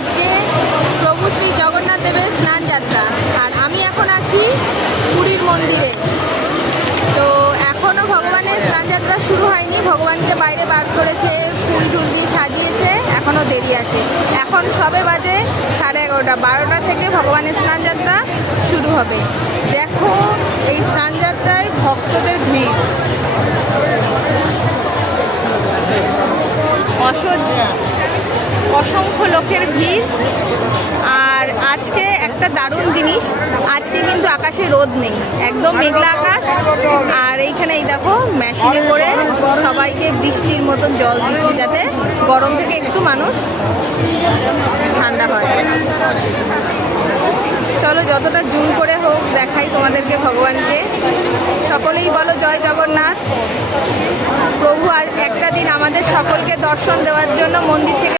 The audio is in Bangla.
আজকে প্রভু শ্রী জগন্নাথ দেবের স্নান যাত্রা। আর আমি এখন আছি পুরীর মন্দিরে। তো এখনও ভগবানের স্নান যাত্রা শুরু হয়নি, ভগবানকে বাইরে বার করেছে, ফুল টুল দিয়ে সাজিয়েছে, এখনও দেরি আছে। এখন সবে বাজে 11:30, 12টা থেকে ভগবানের স্নান যাত্রা শুরু হবে। দেখো এই স্নান যাত্রায় ভক্তদের ভিড়, অসংখ্য লোকের ভিড়। আর আজকে একটা দারুণ জিনিস, আজকে কিন্তু আকাশে রোদ নেই, একদম মেঘলা আকাশ। আর এইখানে এই দেখো মেশিনে করে সবাইকে বৃষ্টির মতন জল দিচ্ছে, যাতে গরম থেকে একটু মানুষ ঠান্ডা হয়। চলো যতটা জুম করে হোক দেখাই তোমাদেরকে ভগবানকে। সকলেই বলো জয় জগন্নাথ। প্রভু আজ একটা দিন আমাদের সকলকে দর্শন দেওয়ার জন্য মন্দির থেকে